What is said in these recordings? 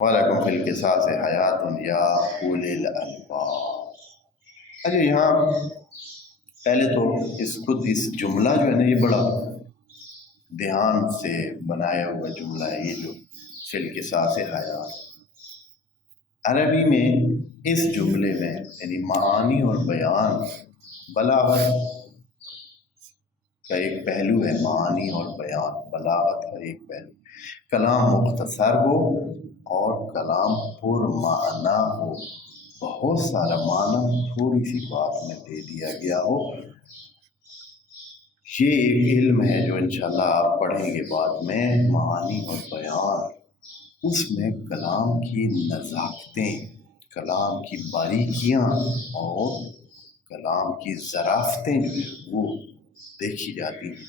وَلَكُمْ فِي الْقِصَاصِ حَيَاةٌ يَا أُولِي الْأَلْبَابِ۔ اچھا یہاں پہلے تو اس جملہ جو ہے نا یہ بڑا دھیان سے بنایا ہوا جملہ ہے، یہ جو فی القصاص حیات، عربی میں اس جملے میں یعنی معانی اور بیان، بلاغت کا ایک پہلو ہے، معانی اور بیان بلاغت کا ایک پہلو، کلام مختصر ہو اور کلام پر معنی ہو، بہت سارا معنی تھوڑی سی بات میں دے دیا گیا ہو، یہ ایک علم ہے جو انشاءاللہ آپ پڑھیں گے بعد میں، معانی اور بیان، اس میں کلام کی نزاکتیں، کلام کی باریکیاں اور کلام کی ظرافتیں جو ہیں وہ دیکھی جاتی ہیں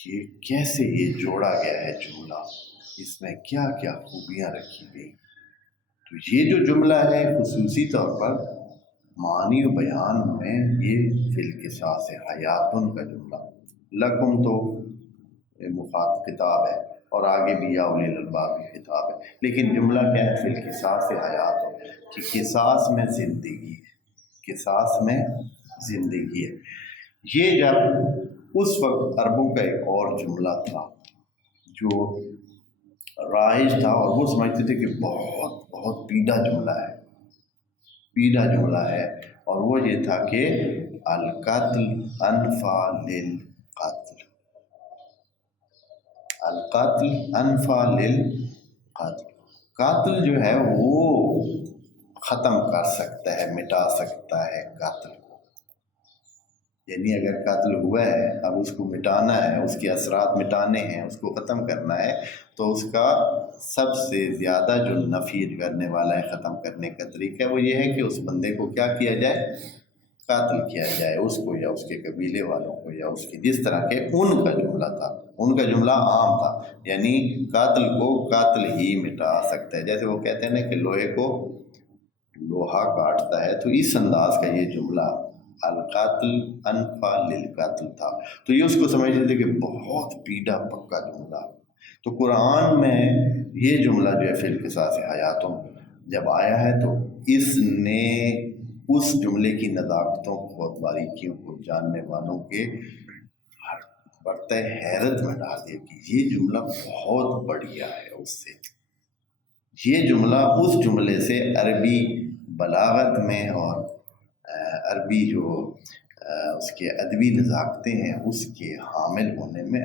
کہ کیسے یہ جوڑا گیا ہے جملہ، اس میں کیا کیا خوبیاں رکھی گئی۔ تو یہ جو جملہ ہے خصوصی طور پر معنی و بیان میں یہ فی القصاص حیاتن کا جملہ، لکم تو مخاطب خطاب ہے اور آگے بھی یا اولی الالباب بھی خطاب ہے، لیکن جملہ کیا ہے؟ فی القصاص حیاتن، کہ قصاص میں زندگی ہے، قصاص میں زندگی ہے۔ یہ جب اس وقت عربوں کا ایک اور جملہ تھا جو رائج تھا اور وہ سمجھتے تھے کہ بہت بہت پیڑا جملہ ہے، پیڑا جملہ ہے، اور وہ یہ تھا کہ القتل انفع للقتل، القتل انفع للقتل، قاتل جو ہے وہ ختم کر سکتا ہے، مٹا سکتا ہے قاتل کو، یعنی اگر قتل ہوا ہے اب اس کو مٹانا ہے، اس کے اثرات مٹانے ہیں، اس کو ختم کرنا ہے، تو اس کا سب سے زیادہ جو نفیر کرنے والا ہے، ختم کرنے کا طریقہ وہ یہ ہے کہ اس بندے کو کیا کیا جائے؟ قتل کیا جائے، اس کو یا اس کے قبیلے والوں کو یا اس کی، جس طرح کے ان کا جملہ تھا، ان کا جملہ عام تھا، یعنی قاتل کو قاتل ہی مٹا سکتا ہے، جیسے وہ کہتے ہیں نا کہ لوہے کو لوہا کاٹتا ہے، تو اس انداز کا یہ جملہ القاتل انفع للقتل تھا، تو یہ اس کو سمجھتے تھے کہ بہت پیڑا پکا جملہ۔ تو قرآن میں یہ جملہ جو ہے فی القصاص حیاتوں جب آیا ہے تو اس نے اس جملے کی نزاکتوں کو اور باریکیوں کو جاننے والوں کے برتہ حیرت میں ڈال دیا کہ یہ جملہ بہت بڑھیا ہے، اس سے یہ جملہ اس جملے سے عربی بلاغت میں اور عربی جو اس کے ادبی نزاکتیں ہیں اس کے حامل ہونے میں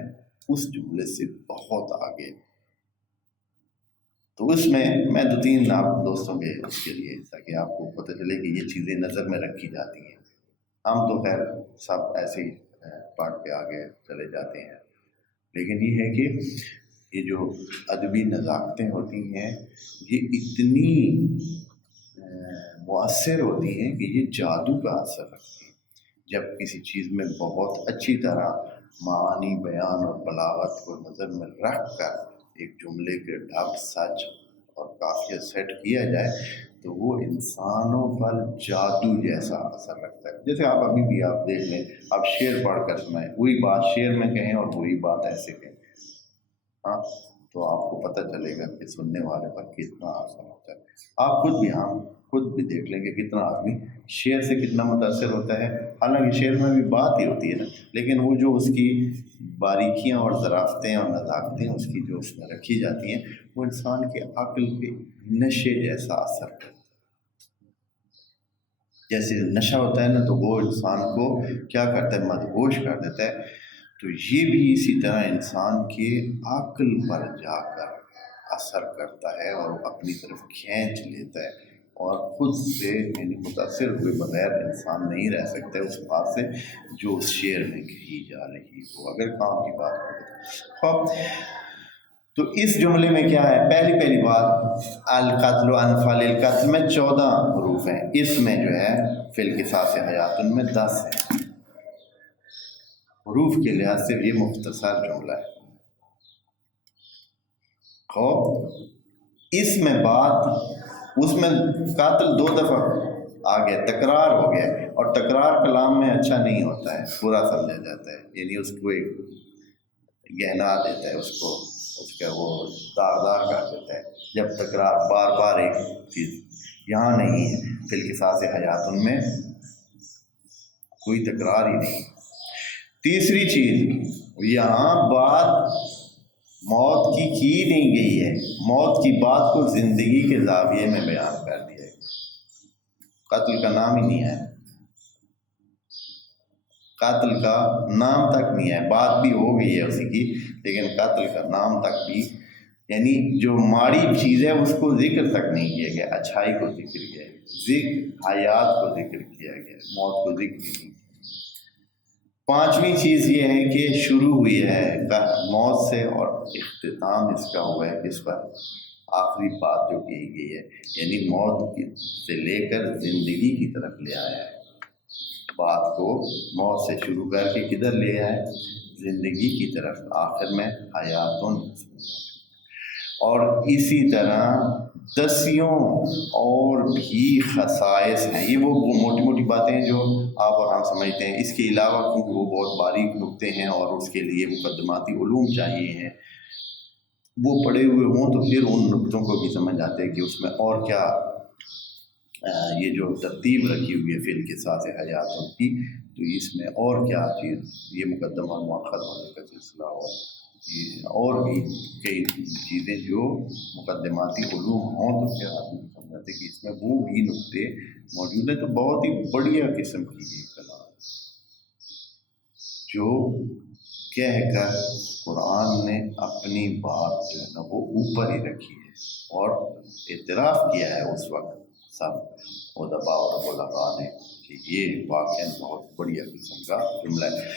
اس جملے سے بہت آگے۔ تو اس میں دو تین آپ دوستوں کے اس کے لیے تاکہ آپ کو پتہ چلے کہ یہ چیزیں نظر میں رکھی جاتی ہیں، ہم تو خیر سب ایسے ہی پڑھ کے آگے چلے جاتے ہیں، لیکن یہ ہے کہ یہ جو ادبی نزاکتیں ہوتی ہیں یہ اتنی مؤثر ہوتی ہیں کہ یہ جادو کا اثر رکھتی ہیں، جب کسی چیز میں بہت اچھی طرح معانی بیان اور بلاغت کو نظر میں رکھ کر ایک جملے کے ڈھب سچ اور قافیہ سیٹ کیا جائے تو وہ انسانوں پر جادو جیسا اثر رکھتا ہے۔ جیسے آپ ابھی بھی آپ دیکھ لیں، آپ شعر پڑھ کر سنائیں، وہی بات شعر میں کہیں اور وہی بات ایسے کہیں، ہاں تو آپ کو پتہ چلے گا کہ سننے والے پر کتنا اثر ہوتا ہے۔ آپ خود بھی دیکھ لیں کہ کتنا آدمی شعر سے کتنا متاثر ہوتا ہے، حالانکہ شعر میں بھی بات ہی ہوتی ہے نا، لیکن وہ جو اس کی باریکیاں اور ظرافتیں اور نزاکتیں اس کی جو اس میں رکھی جاتی ہیں وہ انسان کے عقل پہ نشے جیسا اثر کرتا ہے۔ جیسے نشہ ہوتا ہے نا تو وہ انسان کو کیا کرتا ہے؟ مدہوش کر دیتا ہے، تو یہ بھی اسی طرح انسان کے عقل پر جا کر اثر کرتا ہے اور اپنی طرف کھینچ لیتا ہے، اور خود سے یعنی متاثر ہوئے بغیر انسان نہیں رہ سکتا ہے اس بات سے جو اس شعر میں کہی جا رہی ہو، اگر کام کی بات ہو تو اس جملے میں کیا ہے؟ پہلی بات القتل انفع للقتل میں 14 حروف ہیں، اس میں جو ہے فی القصاص حیاتن میں 10 ہیں، حروف کے لحاظ سے یہ مختصر جملہ ہے۔ اس میں بات اس میں قاتل 2 دفعہ آ گیا، تکرار ہو گیا، اور تکرار کلام میں اچھا نہیں ہوتا ہے، برا سمجھا جاتا ہے، یعنی اس کو ایک گہنا دیتا ہے، اس کا وہ داغدار کر دیتا ہے، جب تکرار بار بار ایک چیز یہاں نہیں ہے، فی القصاص حیات میں کوئی تکرار ہی نہیں۔ تیسری چیز، یہاں بات موت کی نہیں گئی ہے، موت کی بات کو زندگی کے زاویے میں بیان کر دیا ہے، قتل کا نام ہی نہیں ہے، قتل کا نام تک نہیں ہے، بات بھی ہو گئی ہے اسی کی، لیکن قتل کا نام تک بھی، یعنی جو ماڑی چیز ہے اس کو ذکر تک نہیں کیا گیا، اچھائی کو ذکر کیا گیا، ذکر حیات کو ذکر کیا گیا، موت کو ذکر نہیں۔ پانچویں چیز یہ ہے کہ شروع ہوئی ہے موت سے اور اختتام اس کا ہوا ہے کس پر؟ آخری بات جو کہی گئی ہے، یعنی موت سے لے کر زندگی کی طرف لے آیا ہے، بات کو موت سے شروع کر کے کدھر لے آیا ہے؟ زندگی کی طرف، آخر میں حیاتن۔ اور اسی طرح دسیوں اور بھی خصائص ہیں، یہ وہ موٹی موٹی باتیں جو آپ اور ہم سمجھتے ہیں، اس کے علاوہ کیونکہ وہ بہت باریک نکتے ہیں اور اس کے لیے مقدماتی علوم چاہیے ہیں، وہ پڑھے ہوئے ہوں تو پھر ان نکتوں کو بھی سمجھ آتے ہیں کہ اس میں اور کیا یہ جو ترتیب رکھی ہوئی ہے فی القصاص حیاتوں کی، تو اس میں اور کیا چیز، یہ مقدمہ مؤخر ہونے کا سلسلہ اور بھی کئی چیزیں جو مقدماتی علوم ہوں تو پھر آدمی سمجھاتے کہ اس میں وہ بھی نکتے موجود ہیں۔ تو بہت ہی بڑھیا قسم کی یہ کلام جو کہہ کر قرآن نے اپنی بات جو ہے نا وہ اوپر ہی رکھی ہے اور اعتراف کیا ہے اس وقت سب ادباء اور علماء نے کہ یہ واقعاً بہت بڑھیا قسم کا جملہ ہے۔